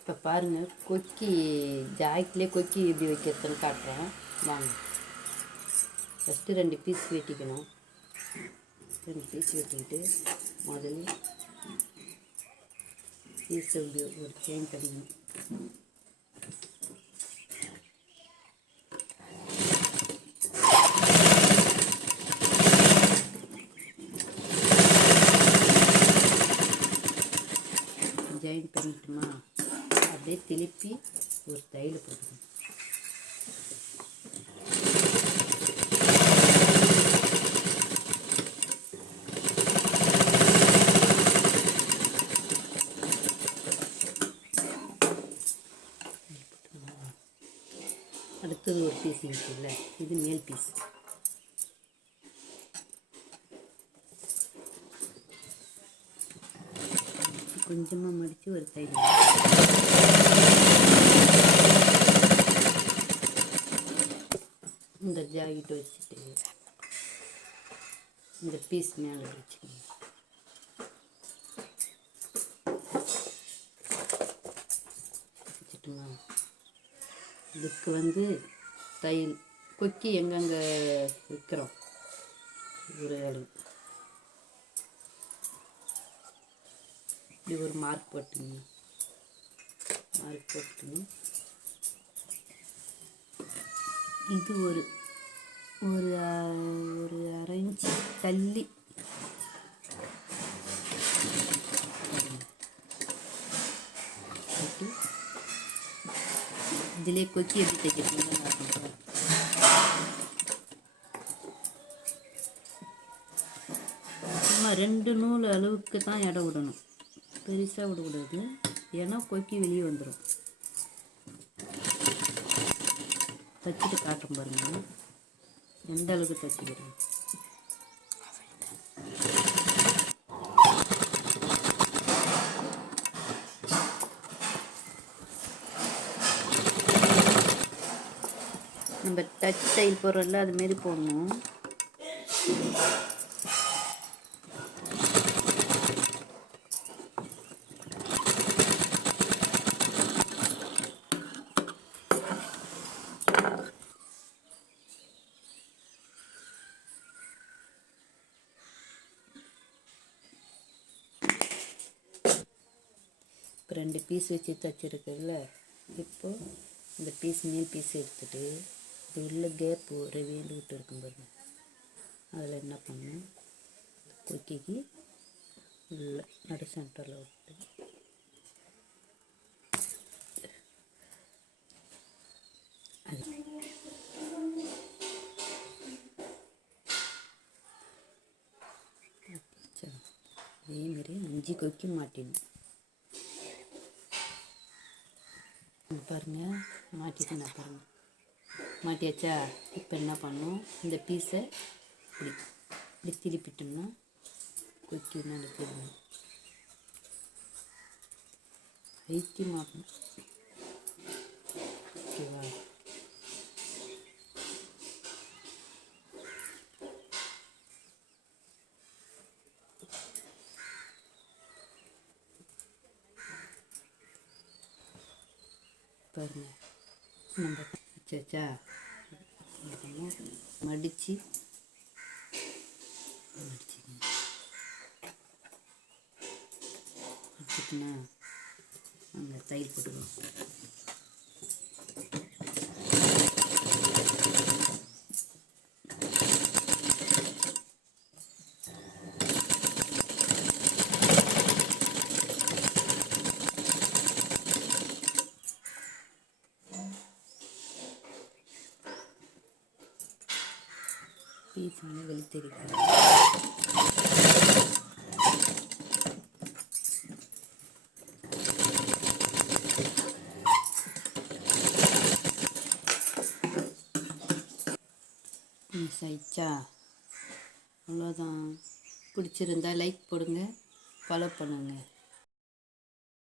இப்போ பாருங்கள் கொக்கி ஜாக்கெட்லேயே கொக்கி எப்படி வைக்கிறதுன்னு காட்டுறேன். வாங்க. ஃபஸ்ட்டு ரெண்டு பீஸ் வெட்டிக்கணும். ரெண்டு பீஸ் வெட்டிக்கிட்டு முதல்ல பீஸ் எப்படி ஒரு செயின் பண்ணிக்கணும் எழுப்பி ஒரு தையல் போட்டுக்கணும். அடுத்தது ஒரு பீஸ் இருக்குல்ல இது மேல் பீஸ் கொஞ்சமாக மடித்து ஒரு தையல். இந்த வச்சுட்டு இந்த பீஸ் மேலே வச்சுக்கணும் வச்சுட்டுமா? இதுக்கு வந்து தையல் கொக்கி எங்கெங்கே விற்கிறோம்? ஒரு அளவு இப்படி ஒரு மார்க் போட்டுங்க. மார்க் போட்டுங்க இது ஒரு ஒரு ஒரு அரை இன்ச்சு தள்ளி. இதிலே கொக்கி எப்படி தைக்கிறீங்க சும்மா ரெண்டு நூல் அளவுக்கு தான் இடம் விடணும். பெருசாக விடக்கூடாது. ஏன்னா கொக்கி வெளியே வந்துடும் தச்சுட்டு காட்டும் பாருங்கள் எந்த அளவுக்கு தச்சுக்கிறேன்? நம்ம டச் டைல் போடுறோம்ல அது மாரி போடணும். இப்போ ரெண்டு பீஸ் வச்சு தச்சுருக்குல்ல இப்போ இந்த பீஸ் மேல் பீஸ் எடுத்துட்டு இது உள்ள கேப் ஒரு வேண்டு விட்டு இருக்கும் பாருங்க. அதில் என்ன பண்ணணும்? கொக்கிக்கு உள்ள நடு சென்டரில் விட்டு அது அதே மாதிரி அஞ்சு கொக்கி மாட்டிடணும். பாருங்கள் பாருங்க மாட்டிட்டு நான் பாருங்க மாட்டியாச்சா? இப்போ என்ன பண்ணும்? இந்த பீஸை இப்படி இப்படி திருப்பிட்டோம்னா கொக்கி நடத்திடணும் ஐக்கியமாக பாருங்க நம்ம வச்சாச்சா மடித்து மடிச்சுக்கணும் மடிச்சுட்டுனா அங்கே தையல் போட்டுக்கணும் பீஸ் வந்து வெளி மிஸ் ஆயிடுச்சா அவ்வளோதான் பிடிச்சிருந்தா லைக் போடுங்க. ஃபாலோ பண்ணுங்கள்